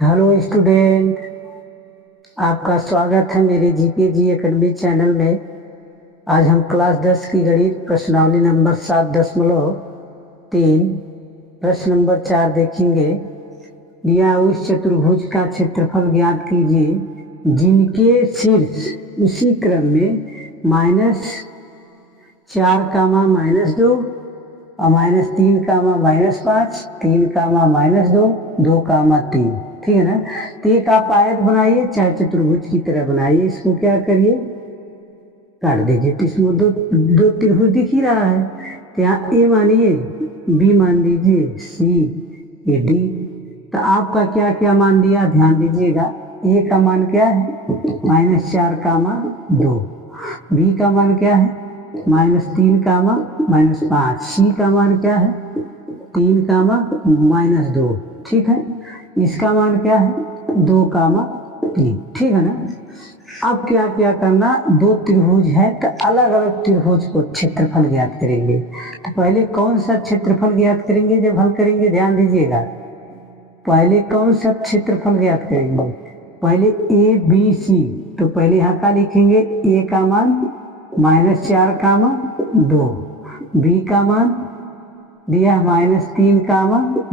Hello student, आपका स्वागत है मेरे जीके एकेडमी चैनल में। आज हम क्लास 10 की गणित प्रश्नावली नंबर 7.3 प्रश्न नंबर 4 देखेंगे। दिया उस चतुर्भुज का क्षेत्रफल ज्ञात कीजिए जिनके शीर्ष उसी क्रम में -4, -2 और -3, -5, 3, -2, 2, 3। ठीक है ना। तो एक आप आयत बनाइए, चाहे चतुर्भुज की तरह बनाइए। इसको क्या करिए, काट दीजिए। तो इसमें दो दो त्रिभुज दिख ही रहा है। तो यहाँ ए मानिए, बी मान दीजिए, सी, ये डी। तो आपका क्या क्या मान दिया, ध्यान दीजिएगा। ए का मान क्या है, -4, 2। बी का मान क्या है, -3, -5। सी का मान क्या है, 3, -2। ठीक है। इसका मान क्या है, 2, 3। ठीक है ना। अब क्या क्या करना, दो त्रिभुज है तो अलग अलग त्रिभुज को क्षेत्रफल ज्ञात करेंगे। तो पहले कौन सा क्षेत्रफल ज्ञात करेंगे जब हल करेंगे, ध्यान दीजिएगा। पहले कौन सा क्षेत्रफल ज्ञात करेंगे, पहले ए बी सी। तो पहले यहाँ का लिखेंगे, ए का मान -4, 2। बी का मान दिया -3,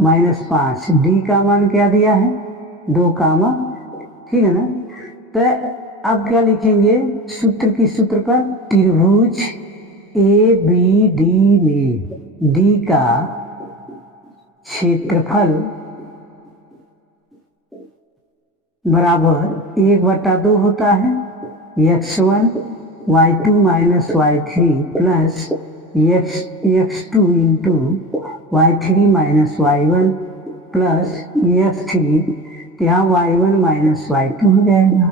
-5। डी का मान क्या दिया है, 2, ठीक है ना। तो अब क्या लिखेंगे, सूत्र की सूत्र पर, त्रिभुज ए बी डी में डी का क्षेत्रफल बराबर 1/2 होता है x1 y2 - y3 plus x2 into y3 - y1 plus x3। यहाँ y1 - y2 हो जाएगा।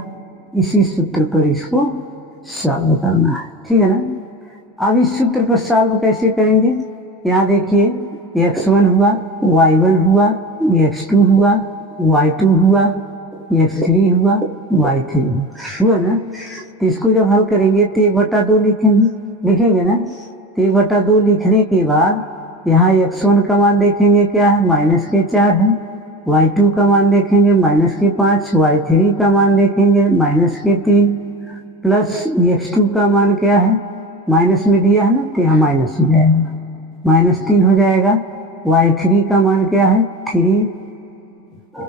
इसी सूत्र पर इसको सॉल्व करना है। ठीक है ना। अब इस सूत्र पर सॉल्व कैसे करेंगे, यहाँ देखिए, x1 हुआ, y1 हुआ, x2 हुआ, y2 हुआ, x3 हुआ, y3 हुआ ना। तो इसको जब हल करेंगे तो 1/2 लिखेंगे ना। तो 1/2 लिखने के बाद यहाँ x1 का मान देखेंगे क्या है, -4 है। y2 का मान देखेंगे -5, y3 का मान देखेंगे -3, प्लस x2 का मान क्या है, माइनस में दिया है ना, तो यहाँ माइनस हो जाएगा, -3 हो जाएगा। y3 का मान क्या है, 3,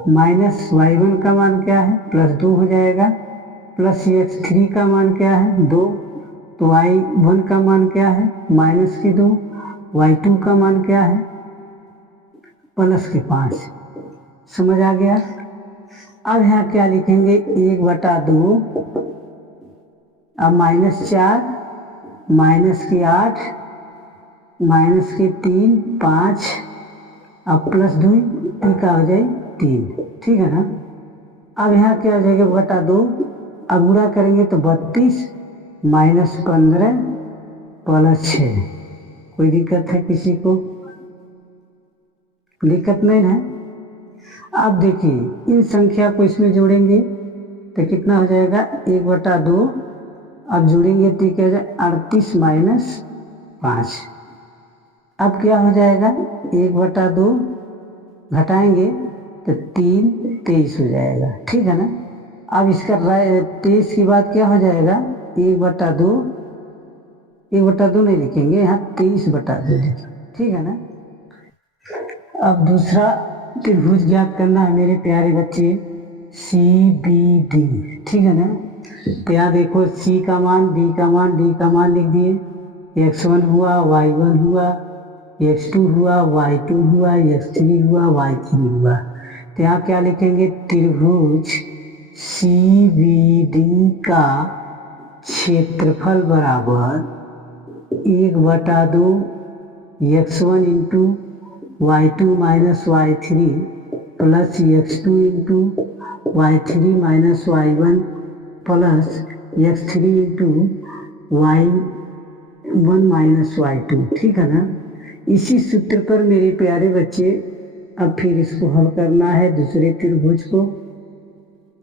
माइनस y1 का मान क्या है, +2 हो जाएगा, प्लस x3 का मान क्या है, 2। तो y1 का मान क्या है, -2। y2 का मान क्या है, +5। समझ आ गया। अब यहाँ क्या लिखेंगे, 1/2। अब -4, -8, -3, 5, अब +2 का हो जाए 3। ठीक है ना। अब यहाँ क्या हो जाएगा, 1/2। अब गुणा करेंगे तो 32 -15 +6। कोई दिक्कत है किसी को, दिक्कत नहीं है। अब देखिए, इन संख्या को इसमें जोड़ेंगे तो कितना हो जाएगा, 1/2। अब जोड़ेंगे तो क्या हो जाएगा, 38 - 5। अब क्या हो जाएगा, 1/2 घटाएंगे तो 3, 23 हो जाएगा। ठीक है ना। अब इसका 23 के बाद क्या हो जाएगा, 1/2, 1/2 नहीं लिखेंगे, यहाँ 23/2 लिखेंगे। ठीक है ना। अब दूसरा त्रिभुज ज्ञात करना है मेरे प्यारे बच्चे, CBD। ठीक है ना। तो यहाँ देखो, C का मान, B का मान, D का मान लिख दिए। x1 हुआ, y1 हुआ, x2 हुआ, y2 हुआ, x3 हुआ, y3 हुआ। तो यहाँ क्या लिखेंगे, त्रिभुज CBD का क्षेत्रफल बराबर 1/2 x1 into y2 - y3 plus x2 into y3 - y1 plus x3 into y1 - y2। ठीक है ना। इसी सूत्र पर मेरे प्यारे बच्चे अब फिर इसको हल करना है, दूसरे त्रिभुज को।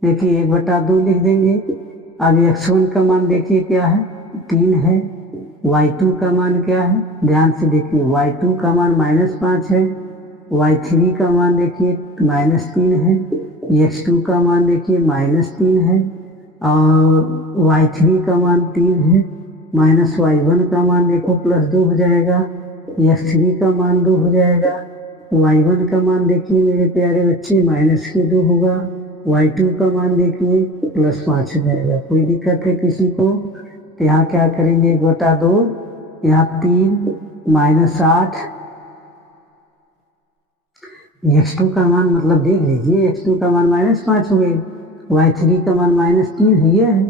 देखिए, 1/2 लिख देंगे। अब x1 का मान देखिए क्या है, 3 है। y2 का मान क्या है, ध्यान से देखिए, y2 का मान -5 है। y3 का मान देखिए -3 है। x2 का मान देखिए -3 है और y3 का मान 3 है, -y1 का मान देखो +2 हो जाएगा, x3 का मान 2 हो जाएगा, y1 का मान देखिए मेरे प्यारे बच्चे -2 होगा, y2 का मान देखिए +5 हो जाएगा। कोई दिक्कत है किसी को? तो यहाँ क्या करेंगे 1/2, यहाँ 3 -8, x2 का मान मतलब देख लीजिए x2 का मान -5 हो गई, y3 का मान -3 है।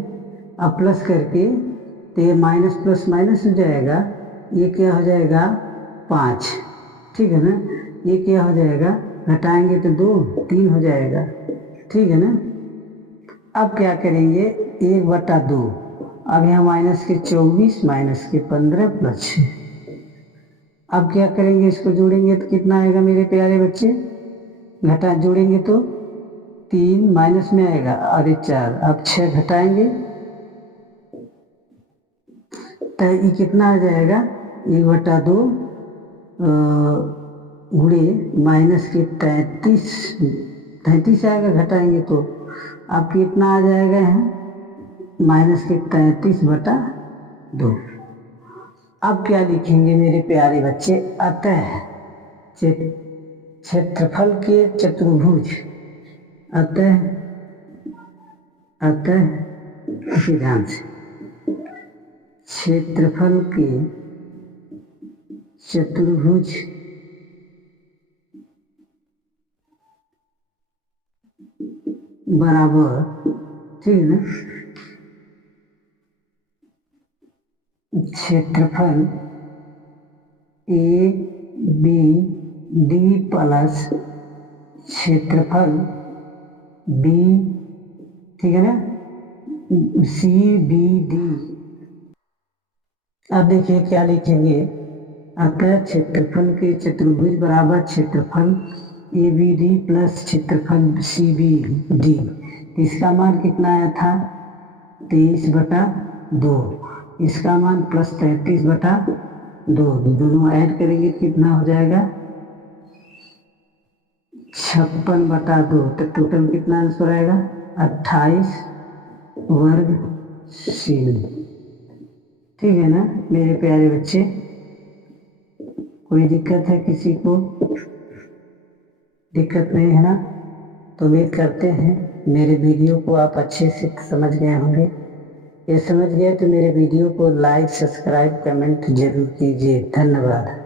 अब प्लस करके तो ये माइनस प्लस माइनस हो जाएगा, ये क्या हो जाएगा 5, ठीक है ना। ये क्या हो जाएगा, घटाएंगे तो 2 3 हो जाएगा, ठीक है ना। अब क्या करेंगे 1/2, अब यहाँ -24 -15 +6। अब क्या करेंगे, इसको जोड़ेंगे तो कितना आएगा मेरे प्यारे बच्चे, घटा जोड़ेंगे तो 3 माइनस में आएगा और ये 4, अब 6 घटाएंगे तो ये कितना आ जाएगा 1/2 गुणे -33 आएगा, घटाएंगे तो अब कितना आ जाएगा यहाँ -33/2। अब क्या लिखेंगे मेरे प्यारे बच्चे, अतः क्षेत्रफल के चतुर्भुज, अतः ध्यान से क्षेत्रफल के चतुर्भुज बराबर, ठीक है ना, क्षेत्रफल ABD प्लस क्षेत्रफल B, ठीक है ना, CBD। अब देखिए क्या लिखेंगे, अतः क्षेत्रफल के चतुर्भुज बराबर क्षेत्रफल ABD प्लस क्षेत्रफल CBD। इसका मान कितना आया था 23/2, इसका मान +33/2, दोनों ऐड करेंगे कितना हो जाएगा 56/2, तो टोटल कितना आंसर आएगा 28 वर्ग सेमी, ठीक है ना मेरे प्यारे बच्चे। कोई दिक्कत है किसी को? दिक्कत नहीं है ना? तो उम्मीद करते हैं मेरे वीडियो को आप अच्छे से समझ गए होंगे। ये समझ गए तो मेरे वीडियो को लाइक सब्सक्राइब कमेंट जरूर कीजिए। धन्यवाद।